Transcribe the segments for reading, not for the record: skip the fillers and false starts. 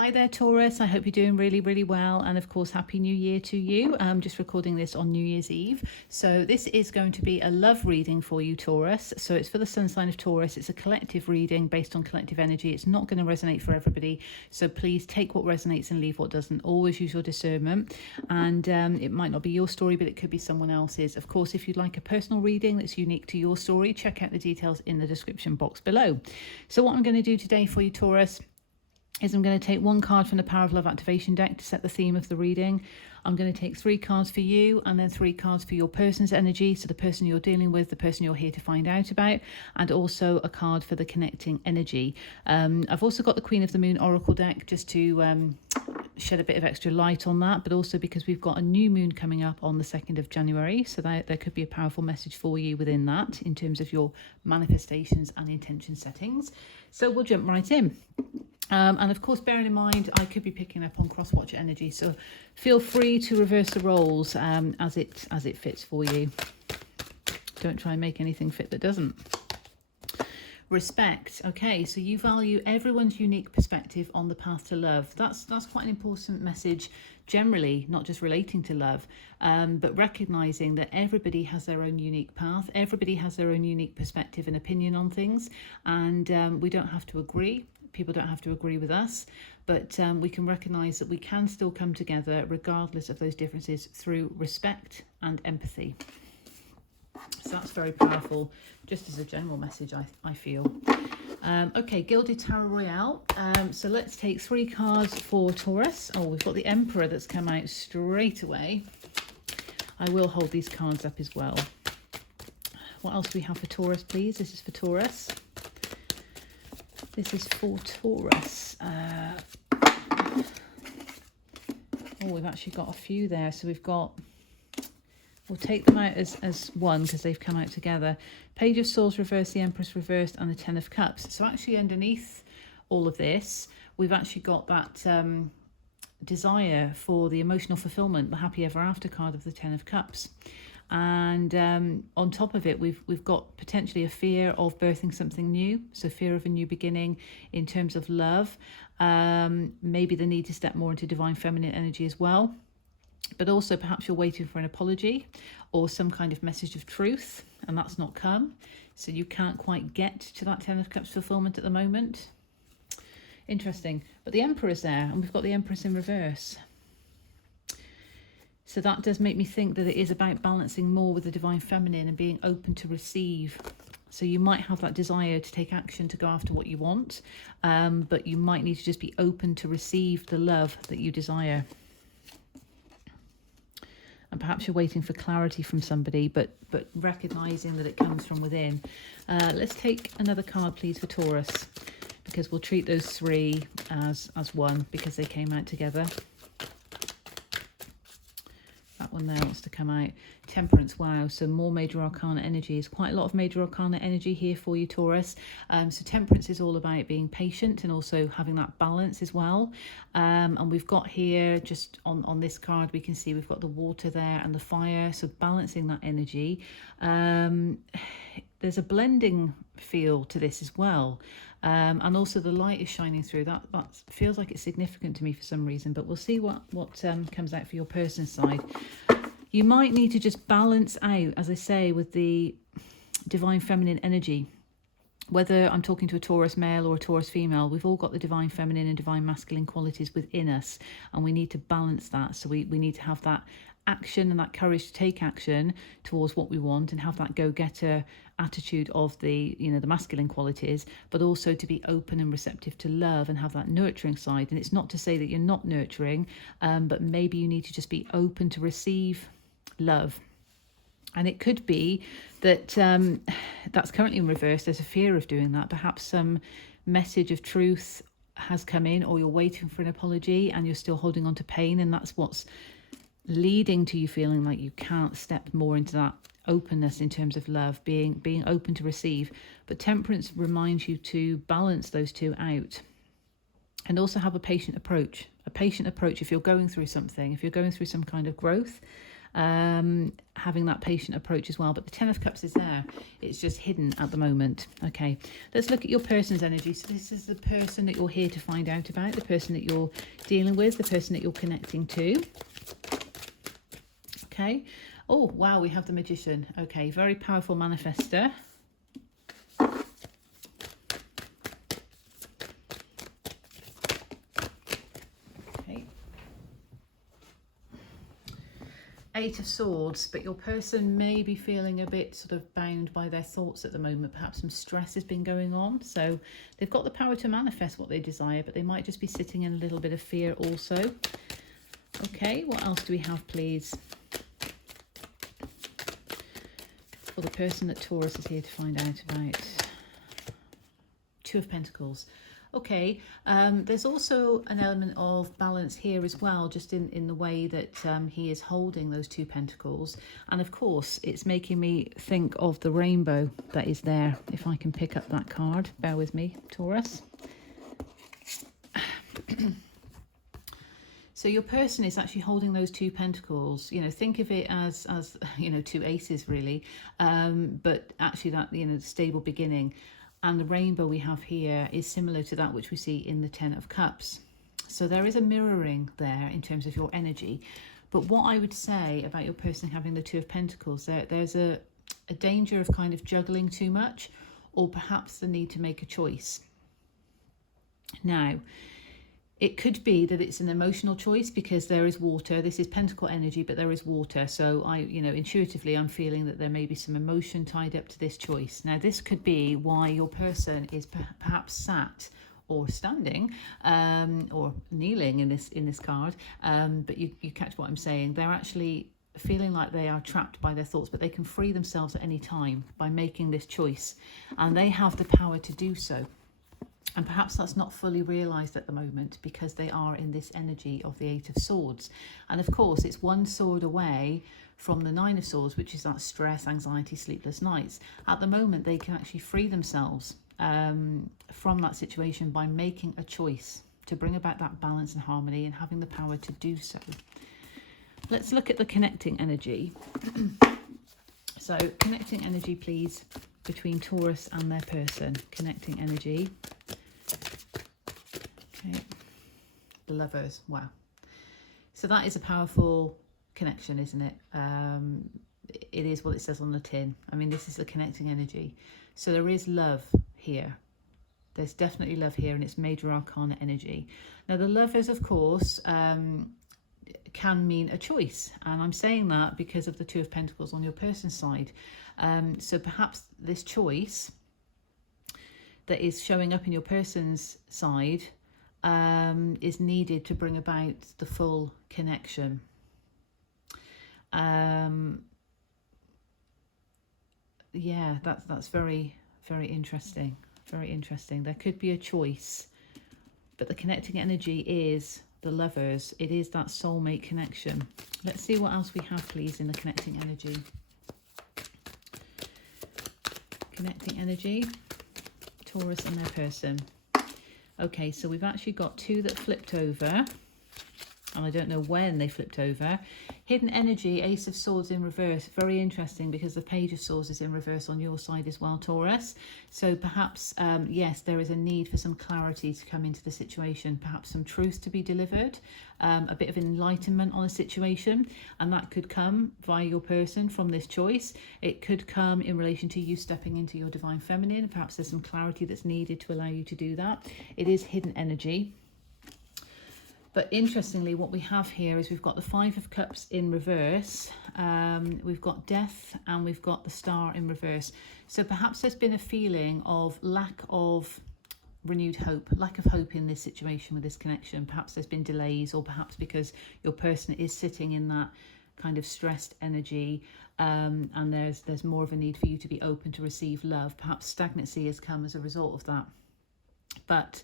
Hi there, Taurus. I hope you're doing really, really well. And of course, Happy New Year to you. I'm just recording this on New Year's Eve. So this is going to be a love reading for you, Taurus. So it's for the sun sign of Taurus. It's a collective reading based on collective energy. It's not going to resonate for everybody. So please take what resonates and leave what doesn't. Always use your discernment. And it might not be your story, but it could be someone else's. Of course, if you'd like a personal reading that's unique to your story, check out the details in the description box below. So what I'm going to do today for you, Taurus, is I'm going to take one card from the Power of Love activation deck to set the theme of the reading. I'm going to take 3 cards for you and then 3 cards for your person's energy, so the person you're dealing with, the person you're here to find out about, and also a card for the connecting energy. I've also got the Queen of the Moon Oracle deck just to shed a bit of extra light on that, but also because we've got a new moon coming up on the 2nd of January, so there could be a powerful message for you within that in terms of your manifestations and intention settings. So we'll jump right in. And of course, bearing in mind, I could be picking up on cross-watcher energy, so feel free to reverse the roles as it fits for you. Don't try and make anything fit that doesn't. Respect. Okay, so you value everyone's unique perspective on the path to love. That's quite an important message generally, not just relating to love, but recognizing that everybody has their own unique path. Everybody has their own unique perspective and opinion on things, and we don't have to agree. People don't have to agree with us, but we can recognize that we can still come together regardless of those differences through respect and empathy. So that's very powerful, just as a general message, I feel. Okay, Gilded Tarot Royale. So let's take 3 cards for Taurus. Oh, we've got the Emperor that's come out straight away. I will hold these cards up as well. What else do we have for Taurus, please? This is for Taurus. This is for Taurus. Oh, we've actually got a few there. So we've got, we'll take them out as one because they've come out together. Page of Swords reversed, the Empress reversed, and the 10 of Cups. So actually underneath all of this, we've actually got that desire for the emotional fulfillment, the happy ever after card of the 10 of Cups. And on top of it, we've got potentially a fear of birthing something new, so fear of a new beginning in terms of love, maybe the need to step more into divine feminine energy as well, but also perhaps you're waiting for an apology or some kind of message of truth, and that's not come, so you can't quite get to that 10 of Cups fulfillment at the moment. Interesting. But the Emperor's there, and we've got the Empress in reverse. So that does make me think that it is about balancing more with the divine feminine and being open to receive. So you might have that desire to take action to go after what you want, but you might need to just be open to receive the love that you desire. And perhaps you're waiting for clarity from somebody, but recognizing that it comes from within. Let's take another card, please, for Taurus, because we'll treat those 3 as one because they came out together. That one there wants to come out. Temperance. Wow, so more major arcana energy. There's quite a lot of major arcana energy here for you, Taurus. So temperance is all about being patient and also having that balance as well. And we've got here, just on this card, we can see we've got the water there and the fire, so balancing that energy. There's a blending feel to this as well. And also the light is shining through. That feels like it's significant to me for some reason, but we'll see what comes out for your person's side. You might need to just balance out, as I say, with the divine feminine energy. Whether I'm talking to a Taurus male or a Taurus female, we've all got the divine feminine and divine masculine qualities within us, and we need to balance that. So we need to have that action and that courage to take action towards what we want and have that go-getter attitude of the masculine qualities, but also to be open and receptive to love and have that nurturing side. And it's not to say that you're not nurturing, but maybe you need to just be open to receive love. And it could be that that's currently in reverse. There's a fear of doing that. Perhaps some message of truth has come in, or you're waiting for an apology and you're still holding on to pain, and that's what's leading to you feeling like you can't step more into that openness in terms of love, being open to receive. But temperance reminds you to balance those 2 out, and also have a patient approach. If you're going through something, if you're going through some kind of growth, having that patient approach as well. But the Ten of Cups is there. It's just hidden at the moment. Okay, let's look at your person's energy. So this is the person that you're here to find out about, the person that you're dealing with, the person that you're connecting to. Okay. Oh, wow, we have the Magician. Okay, very powerful manifester. Okay. Eight of Swords, but your person may be feeling a bit sort of bound by their thoughts at the moment. Perhaps some stress has been going on. So they've got the power to manifest what they desire, but they might just be sitting in a little bit of fear also. Okay, what else do we have, please? For the person that Taurus is here to find out about. Two of Pentacles. Okay, there's also an element of balance here as well, just in the way that he is holding those two pentacles. And of course, it's making me think of the rainbow that is there. If I can pick up that card, bear with me, Taurus. So your person is actually holding those two pentacles. You know, think of it as you know, two aces really, but actually that, you know, the stable beginning. And the rainbow we have here is similar to that which we see in the Ten of Cups. So there is a mirroring there in terms of your energy. But what I would say about your person having the Two of Pentacles, there's a danger of kind of juggling too much, or perhaps the need to make a choice. Now, it could be that it's an emotional choice because there is water. This is Pentacle energy, but there is water. So you know, intuitively, I'm feeling that there may be some emotion tied up to this choice. Now, this could be why your person is perhaps sat or standing or kneeling in this card. But you catch what I'm saying. They're actually feeling like they are trapped by their thoughts, but they can free themselves at any time by making this choice. And they have the power to do so. And perhaps that's not fully realised at the moment because they are in this energy of the Eight of Swords. And of course, it's one sword away from the Nine of Swords, which is that stress, anxiety, sleepless nights. At the moment, they can actually free themselves from that situation by making a choice to bring about that balance and harmony and having the power to do so. Let's look at the connecting energy. So connecting energy, please, between Taurus and their person. Connecting energy. Okay, the Lovers. Wow. So that is a powerful connection, isn't it? It is what it says on the tin. I mean, this is the connecting energy. So there is love here. There's definitely love here, and it's major arcana energy. Now, the Lovers, of course, can mean a choice. And I'm saying that because of the Two of Pentacles on your person's side. So perhaps this choice that is showing up in your person's side is needed to bring about the full connection. Yeah, that's very, very interesting. Very interesting. There could be a choice, but the connecting energy is the Lovers. It is that soulmate connection. Let's see what else we have, please, in the connecting energy. Connecting energy, Taurus and their person. Okay, so we've actually got two that flipped over, and I don't know when they flipped over. Hidden energy, Ace of Swords in reverse. Very interesting because the Page of Swords is in reverse on your side as well, Taurus. So perhaps, yes, there is a need for some clarity to come into the situation, perhaps some truth to be delivered, a bit of enlightenment on a situation, and that could come via your person from this choice. It could come in relation to you stepping into your divine feminine. Perhaps there's some clarity that's needed to allow you to do that. It is hidden energy. But interestingly, what we have here is we've got the Five of Cups in reverse, we've got Death, and we've got the Star in reverse. So perhaps there's been a feeling of lack of renewed hope, lack of hope in this situation with this connection. Perhaps there's been delays, or perhaps because your person is sitting in that kind of stressed energy, and there's more of a need for you to be open to receive love. Perhaps stagnancy has come as a result of that. But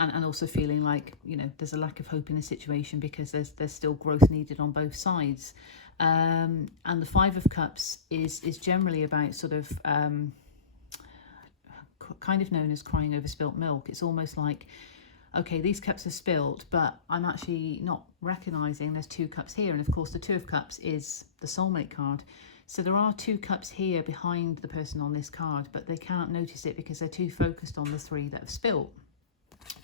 and also feeling like, you know, there's a lack of hope in the situation because there's still growth needed on both sides. And the Five of Cups is generally about sort of kind of known as crying over spilt milk. It's almost like okay, these cups are spilt, but I'm actually not recognizing there's 2 cups here. And of course, the 2 of cups is the soulmate card. So there are 2 cups here behind the person on this card, but they can't notice it because they're too focused on the 3 that have spilt.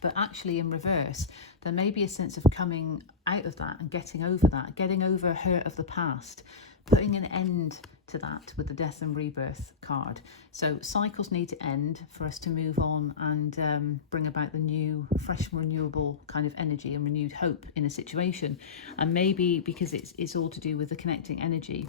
But actually in reverse, there may be a sense of coming out of that and getting over that, getting over hurt of the past, putting an end to that with the death and rebirth card. So cycles need to end for us to move on and bring about the new, fresh, renewable kind of energy and renewed hope in a situation. And maybe because it's all to do with the connecting energy,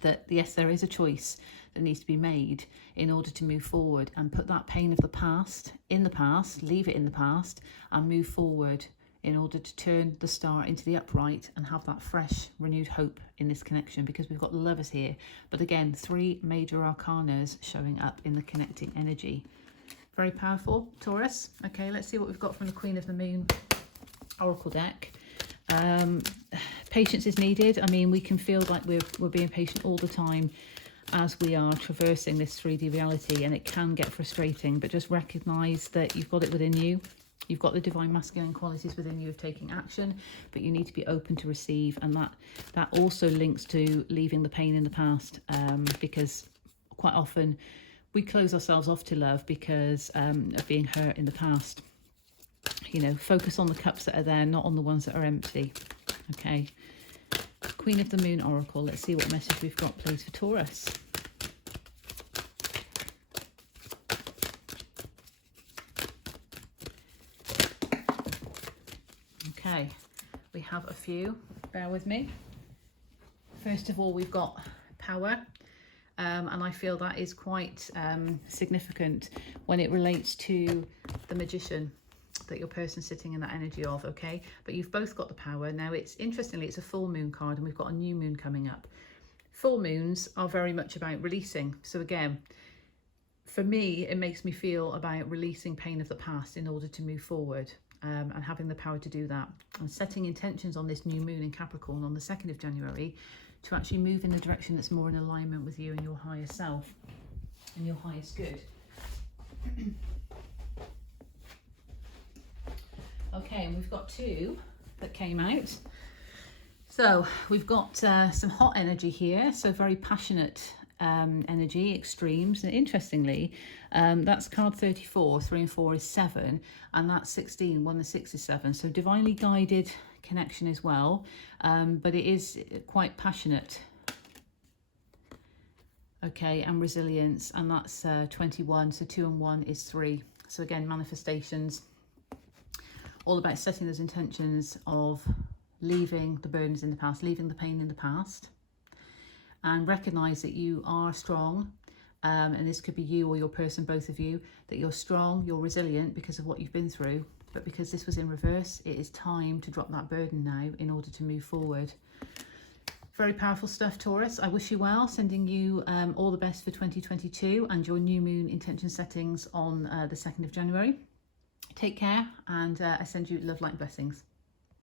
that yes, there is a choice that needs to be made in order to move forward and put that pain of the past in the past, leave it in the past, and move forward in order to turn the star into the upright and have that fresh, renewed hope in this connection, because we've got the Lovers here. But again, 3 major arcanas showing up in the connecting energy. Very powerful, Taurus. Okay, let's see what we've got from the Queen of the Moon Oracle deck. Patience is needed. I mean, we can feel like we're being patient all the time as we are traversing this 3D reality, and it can get frustrating, but just recognize that you've got it within you. You've got the divine masculine qualities within you of taking action, but you need to be open to receive. And that also links to leaving the pain in the past, because quite often we close ourselves off to love because of being hurt in the past. You know, focus on the cups that are there, not on the ones that are empty. Okay. Queen of the Moon Oracle. Let's see what message we've got, please, for Taurus. Okay, we have a few. Bear with me. First of all, we've got power. And I feel that is quite significant when it relates to the Magician that your person's sitting in that energy of, okay? But you've both got the power. Now, interestingly, it's a full moon card, and we've got a new moon coming up. Full moons are very much about releasing. So again, for me, it makes me feel about releasing pain of the past in order to move forward, and having the power to do that. And setting intentions on this new moon in Capricorn on the 2nd of January to actually move in the direction that's more in alignment with you and your higher self and your highest good. Okay, and we've got 2 that came out. So we've got some hot energy here, so very passionate energy, extremes. And interestingly, that's card 34, 3 and 4 is 7, and that's 16, 1 and 6 is 7. So divinely guided connection as well, but it is quite passionate. Okay, and resilience, and that's 21, so 2 and 1 is 3. So again, manifestations, all about setting those intentions of leaving the burdens in the past, leaving the pain in the past, and recognize that you are strong. And this could be you or your person, both of you, that you're strong, you're resilient because of what you've been through. But because this was in reverse, it is time to drop that burden now in order to move forward. Very powerful stuff, Taurus. I wish you well, sending you all the best for 2022 and your new moon intention settings on the 2nd of January. Take care, and I send you love, light, blessings.